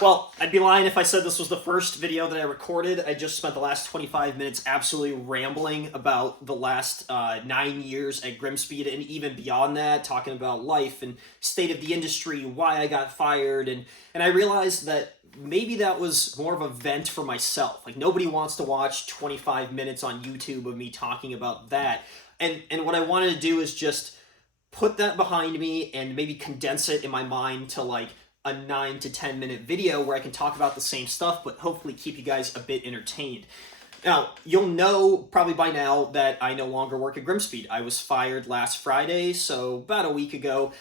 Well, I'd be lying if I said this was the first video that I recorded. I just spent the last 25 minutes absolutely rambling about the last 9 years at Grimmspeed and even beyond that, talking about life and state of the industry, why I got fired, and I realized that maybe that was more of a vent for myself. Like, nobody wants to watch 25 minutes on YouTube of me talking about that. And what I wanted to do is just put that behind me and maybe condense it in my mind to like a 9 to 10 minute video where I can talk about the same stuff, but hopefully keep you guys a bit entertained. Now, you'll know probably by now that I no longer work at Grimmspeed. I was fired last Friday, so about a week ago.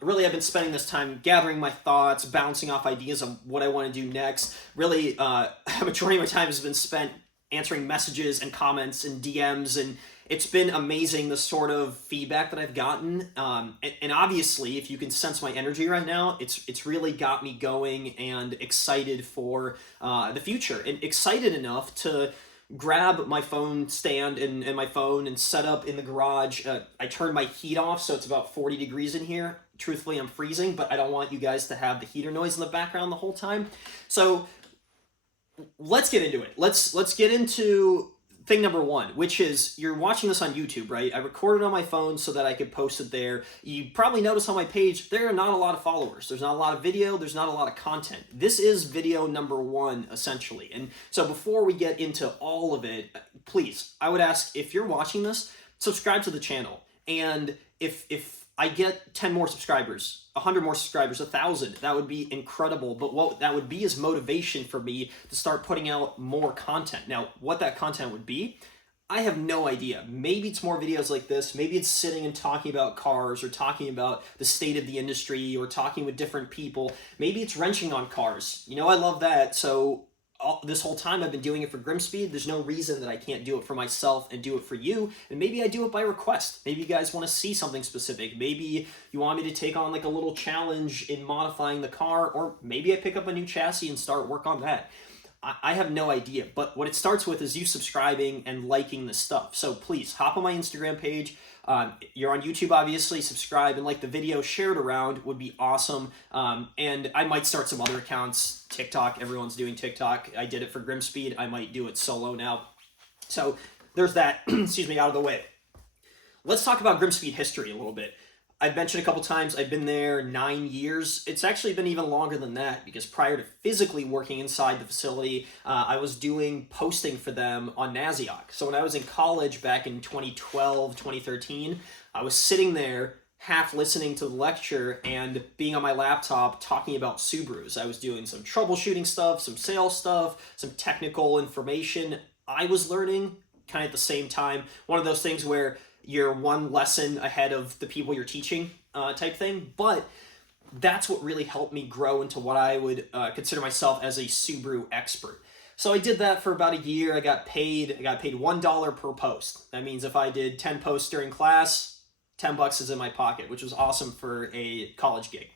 Really, I've been spending this time gathering my thoughts, bouncing off ideas on what I want to do next. Really, a majority of my time has been spent answering messages and comments and DMs, and it's been amazing the sort of feedback that I've gotten. And obviously, if you can sense my energy right now, it's really got me going and excited for the future, and excited enough to grab my phone stand and my phone and set up in the garage. I turned my heat off, so it's about 40 degrees in here. Truthfully, I'm freezing, but I don't want you guys to have the heater noise in the background the whole time. So let's get into it. Let's get into thing number one, which is, you're watching this on YouTube, right? I recorded on my phone so that I could post it there. You probably notice on my page, there are not a lot of followers. There's not a lot of video. There's not a lot of content. This is video number one, essentially. And so before we get into all of it, please, I would ask, if you're watching this, subscribe to the channel. And if I get 10 more subscribers, 100 more subscribers, 1,000, that would be incredible. But what that would be is motivation for me to start putting out more content. Now, what that content would be, I have no idea. Maybe it's more videos like this. Maybe it's sitting and talking about cars, or talking about the state of the industry, or talking with different people. Maybe it's wrenching on cars. You know, I love that. So this whole time I've been doing it for Grimspeed. There's no reason that I can't do it for myself and do it for you. And maybe I do it by request. Maybe you guys want to see something specific. Maybe you want me to take on like a little challenge in modifying the car, or maybe I pick up a new chassis and start work on that. I have no idea, but what it starts with is you subscribing and liking the stuff. So please hop on my Instagram page. You're on YouTube, obviously. Subscribe and like the video. Share it around would be awesome. And I might start some other accounts. TikTok, everyone's doing TikTok. I did it for Grimmspeed. I might do it solo now. So there's that, excuse me, out of the way. Let's talk about Grimspeed history a little bit. I've mentioned a couple times, I've been there 9 years. It's actually been even longer than that, because prior to physically working inside the facility, I was doing posting for them on Naziok. So when I was in college back in 2012, 2013, I was sitting there half listening to the lecture and being on my laptop talking about Subarus. I was doing some troubleshooting stuff, some sales stuff, some technical information I was learning kind of at the same time. One of those things where you're one lesson ahead of the people you're teaching type thing. But that's what really helped me grow into what I would consider myself as a Subaru expert. So I did that for about a year. I got paid $1 per post. That means if I did 10 posts during class, $10 is in my pocket, which was awesome for a college gig.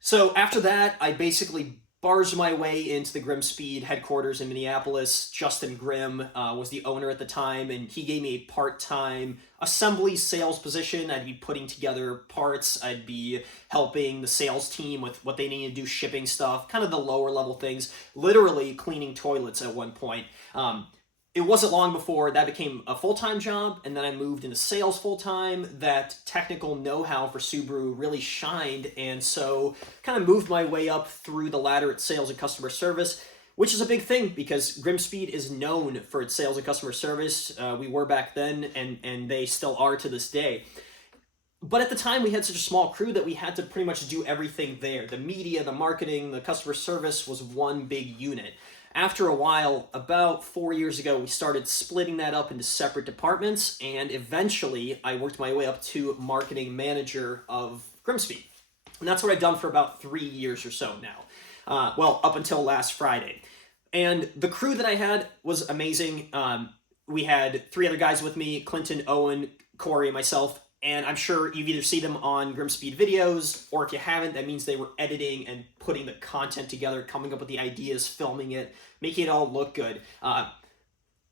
So after that, I basically barged my way into the Grimspeed headquarters in Minneapolis. Justin Grimm was the owner at the time, and he gave me a part-time assembly sales position. I'd be putting together parts. I'd be helping the sales team with what they need to do, shipping stuff, kind of the lower level things, literally cleaning toilets at one point. It wasn't long before that became a full-time job, and then I moved into sales full-time. That technical know-how for Subaru really shined, and so kind of moved my way up through the ladder at sales and customer service, which is a big thing because Grimmspeed is known for its sales and customer service. We were back then, and they still are to this day. But at the time, we had such a small crew that we had to pretty much do everything there. The media, the marketing, the customer service was one big unit. After a while, about 4 years ago, we started splitting that up into separate departments, and eventually I worked my way up to marketing manager of Grimmspeed. And that's what I've done for about 3 years or so now. Well, up until last Friday. And the crew that I had was amazing. We had 3 other guys with me, Clinton, Owen, Corey, and myself. And I'm sure you've either seen them on Grimspeed videos, or if you haven't, that means they were editing and putting the content together, coming up with the ideas, filming it, making it all look good.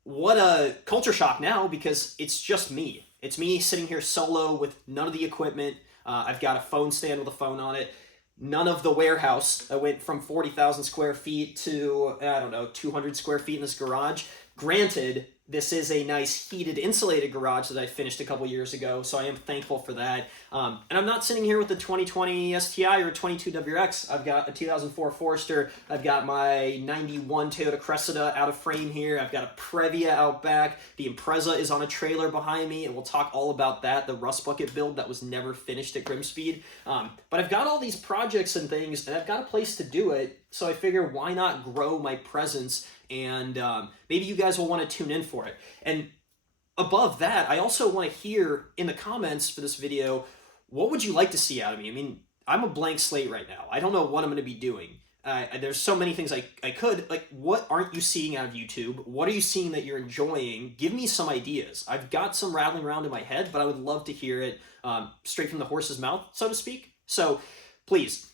What a culture shock now, because it's just me. It's me sitting here solo with none of the equipment. I've got a phone stand with a phone on it. none of the warehouse. I went from 40,000 square feet to, I don't know, 200 square feet in this garage. Granted, this is a nice heated insulated garage that I finished a couple years ago, so I am thankful for that. And I'm not sitting here with the 2020 STI or 22WX. I've got a 2004 Forester. I've got my 91 Toyota Cressida out of frame here. I've got a Previa out back. The Impreza is on a trailer behind me, and we'll talk all about that, the rust bucket build that was never finished at Grimmspeed. But I've got all these projects and things, and I've got a place to do it, so I figure why not grow my presence, and maybe you guys will want to tune in for it. And above that, I also want to hear in the comments for this video, what would you like to see out of me? I mean, I'm a blank slate right now. I don't know what I'm going to be doing. There's so many things I could, like, what aren't you seeing out of YouTube? What are you seeing that you're enjoying? Give me some ideas. I've got some rattling around in my head, but I would love to hear it straight from the horse's mouth, so to speak. So please,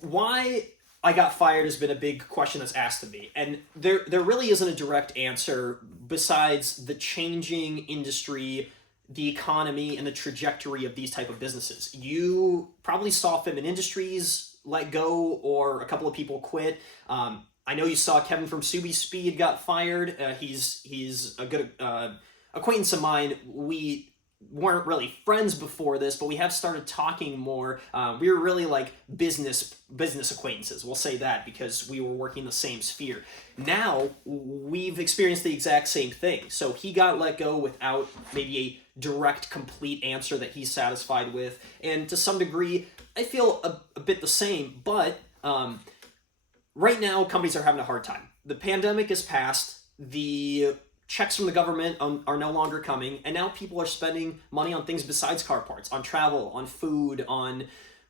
why I got fired has been a big question that's asked of me. And there really isn't a direct answer besides the changing industry, the economy, and the trajectory of these type of businesses. You probably saw Fitment Industries let go, or a couple of people quit. I know you saw Kevin from Grimmspeed got fired. He's a good acquaintance of mine. We weren't really friends before this, but we have started talking more. We were really like business acquaintances, we'll say that, because we were working in the same sphere. Now we've experienced the exact same thing. So he got let go without maybe a direct, complete answer that he's satisfied with, and to some degree I feel a bit the same. But right now companies are having a hard time. The pandemic is past, the checks from the government are no longer coming, and now people are spending money on things besides car parts, on travel, on food, on,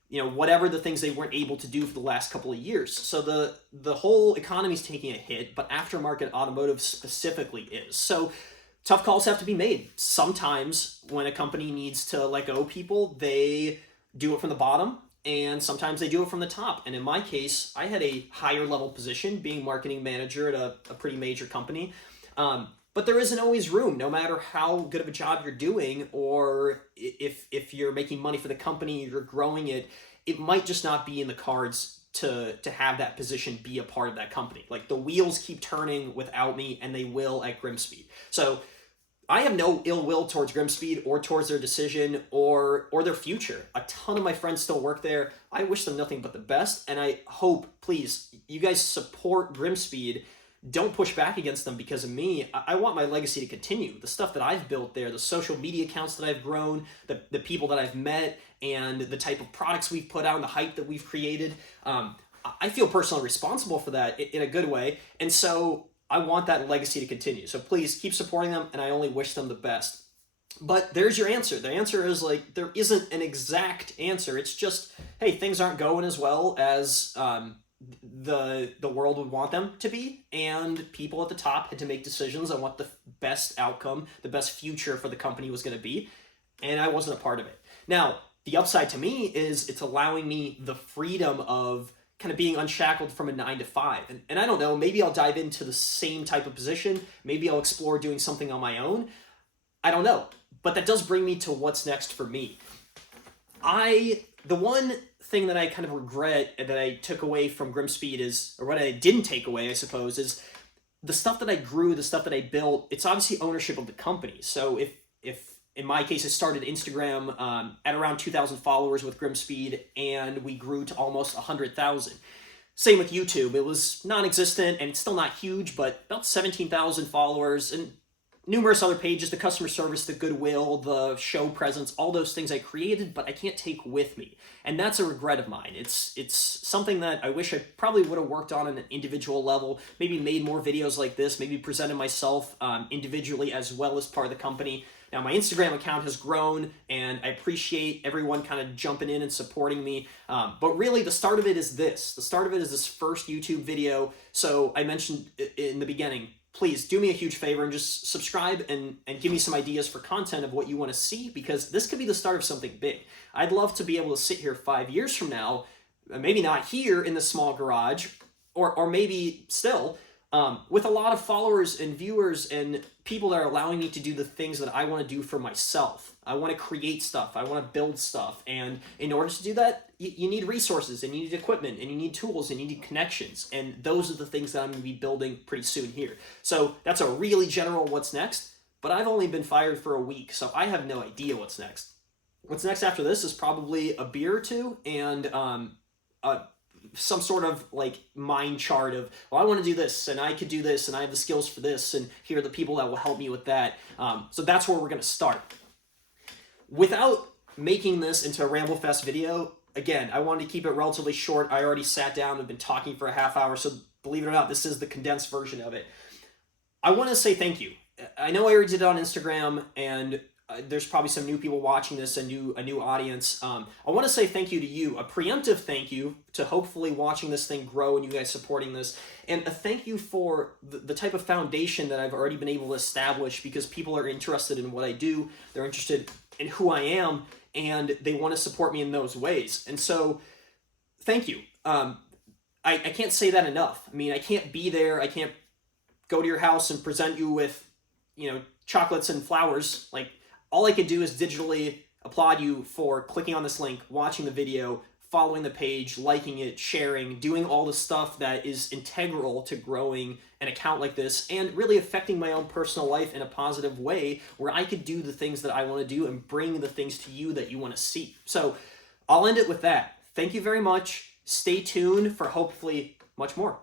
you know, whatever the things they weren't able to do for the last couple of years. So the whole economy is taking a hit, but aftermarket automotive specifically is. So tough calls have to be made. Sometimes when a company needs to let go people, they do it from the bottom, and sometimes they do it from the top. And in my case, I had a higher level position, being marketing manager at a pretty major company. But there isn't always room, no matter how good of a job you're doing, or if you're making money for the company, you're growing it, it might just not be in the cards to have that position be a part of that company. Like, the wheels keep turning without me, and they will at Grimmspeed. So I have no ill will towards Grimmspeed or towards their decision or their future. A ton of my friends still work there. I wish them nothing but the best, and I hope, please, you guys support Grimmspeed. Don't push back against them because of me. I want my legacy to continue. The stuff that I've built there, the social media accounts that I've grown, the people that I've met, and the type of products we've put out and the hype that we've created. I feel personally responsible for that in a good way. And so I want that legacy to continue. So please keep supporting them, and I only wish them the best. But there's your answer. The answer is, like, there isn't an exact answer. It's just, hey, things aren't going as well as the world would want them to be, and people at the top had to make decisions on what the best outcome, the best future for the company was going to be, and I wasn't a part of it. Now, the upside to me is it's allowing me the freedom of kind of being unshackled from a 9 to 5. And I don't know, maybe I'll dive into the same type of position. Maybe I'll explore doing something on my own. I don't know. But that does bring me to what's next for me. The one thing that I kind of regret that I took away from Grimmspeed is, or what I didn't take away, I suppose, is the stuff that I grew, the stuff that I built. It's obviously ownership of the company. So if in my case, I started Instagram at around 2,000 followers with Grimmspeed, and we grew to almost 100,000. Same with YouTube. It was non-existent, and it's still not huge, but about 17,000 followers, and numerous other pages, the customer service, the goodwill, the show presence, all those things I created, but I can't take with me. And that's a regret of mine. It's something that I wish I probably would have worked on an individual level, maybe made more videos like this, maybe presented myself individually as well as part of the company. Now, my Instagram account has grown, and I appreciate everyone kind of jumping in and supporting me. But really, the start of it is this. The start of it is this first YouTube video. So I mentioned in the beginning, please do me a huge favor and just subscribe and give me some ideas for content of what you want to see, because this could be the start of something big. I'd love to be able to sit here 5 years from now, maybe not here in the small garage, or maybe still, with a lot of followers and viewers and people that are allowing me to do the things that I want to do for myself. I want to create stuff. I want to build stuff. And in order to do that, you need resources, and you need equipment, and you need tools, and you need connections. And those are the things that I'm going to be building pretty soon here. So that's a really general what's next, but I've only been fired for a week, so I have no idea what's next. What's next after this is probably a beer or two and some sort of like mind chart of, well, I want to do this, and I could do this, and I have the skills for this, and here are the people that will help me with that. So that's where we're going to start. Without making this into a Ramblefest video, again, I wanted to keep it relatively short. I already sat down and been talking for a half hour, so believe it or not, this is the condensed version of it. I want to say thank you. I know I already did it on Instagram, and there's probably some new people watching this, a new audience. I want to say thank you to you, a preemptive thank you to hopefully watching this thing grow and you guys supporting this, and a thank you for the type of foundation that I've already been able to establish, because people are interested in what I do, they're interested in who I am, and they want to support me in those ways. And so, thank you. I can't say that enough. I mean, I can't be there, I can't go to your house and present you with, chocolates and flowers. Like, all I could do is digitally applaud you for clicking on this link, watching the video, following the page, liking it, sharing, doing all the stuff that is integral to growing an account like this and really affecting my own personal life in a positive way where I could do the things that I want to do and bring the things to you that you want to see. So I'll end it with that. Thank you very much. Stay tuned for hopefully much more.